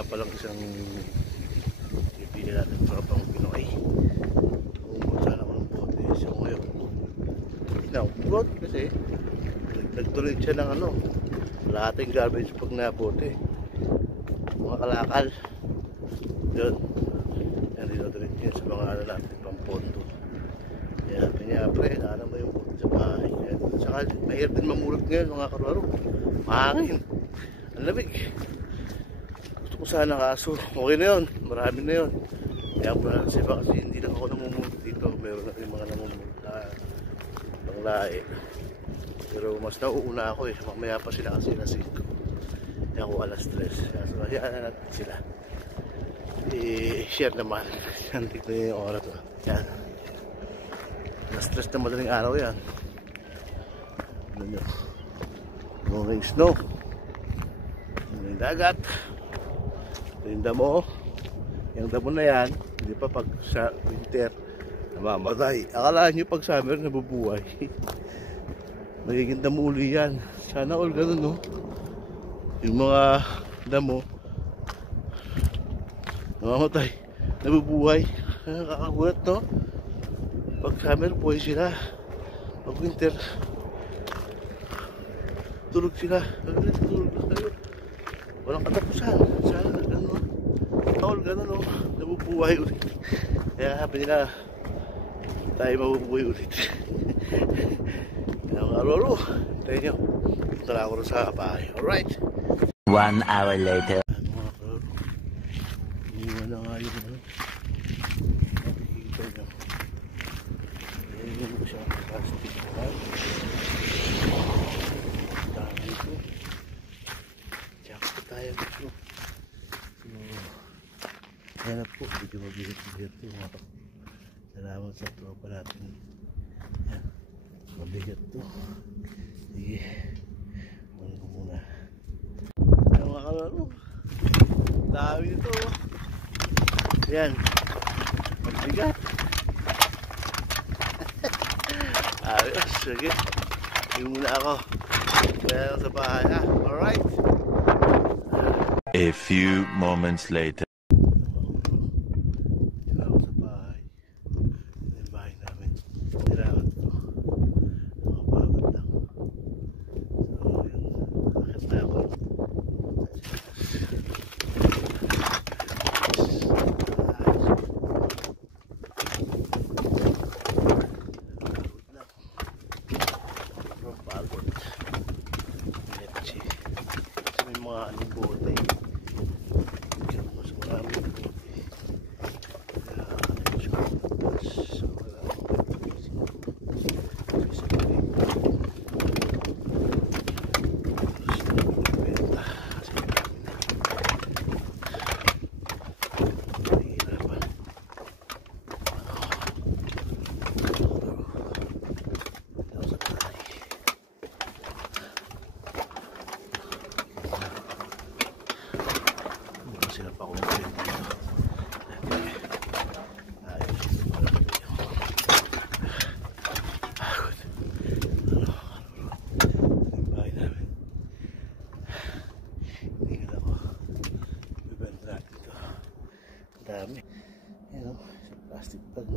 nga palang isang bibili natin para pang Pinoy. Bumagsa naman ng bote. So ngayon, inaubot kasi nagtuloy siya ng ano, lahating garbage pag nabote. Mga kalakal. Yun. Yan, dito niya sa mga ano natin, pang pondo. Kaya sabi niya, pre, naanam mo yung bote sa bahay. Saka mahirap din mamulot ngayon mga kalaro. Mahangin. Ang lamig. Gusto ko sana kaso. Okay na yun. Marami na yun. Kaya po na kasi kasi hindi lang ako namumulot dito. Meron na rin mga namumulot na pang lahi. Pero mas nauuna ako eh. Mamaya pa sila kasi na 5. Kaya ako alas 3. Kaya so, hayaan na natin sila. I-share naman. Yan, tignan yung oras. Yan. Alas 3 na madaling araw yan. Ano nyo? Yung snow. Yung dagat. Yung damo. Yung damo na yan. Hindi pa pag sa winter namamatay. Akala nyo pag summer nabubuhay. Magiging damo uli yan. Sana all ganun, no? Yung mga damo namamatay, nabubuhay. Nakakagulat, no? Pag summer buhay sila, pag winter tulog sila. Walang katapusan. Sana gano'n, all ganun, no? Nabubuhay ulit. Kaya sabi nila tayo mabubuhay ulit. Kaya mga lolo, tayo nyo, punta na ako sa bahay. Alright, 1 hour later. iwan na nga yung ano, makikita nyo. Ayan mo siyang plastic bag. Dami ito. Diyan po tayo dito. Ayan po, medyo mabigat-bigat ito mga kapatid. Salamat sa tropa natin. Ayan, mabigat ito. Sige, muna ko muna. Ayan mga kalaro, dami ito. Ayan, mabigat. Ayos, sige. Yung muna ako. Kaya sa bahay ha. Alright. A few moments later. Dito ako sa bahay. Ito yung bahay namin. Kailangan ko. Nakapagod lang. So, yun. Bakit na ako? Mga anong bote. Kaya mas marami ng bote. Kaya mas kumpas. So wala akong busy. Kasi nagbibenta. Kasi marami na. Nahihirapan. Daw sa bahay. Sila pa akong benta dito. Ayos ito pala dito. Pagod. Yung bahay namin. Tingin ako. Bibenta natin ito. Dami. Yan o. Plastic bag.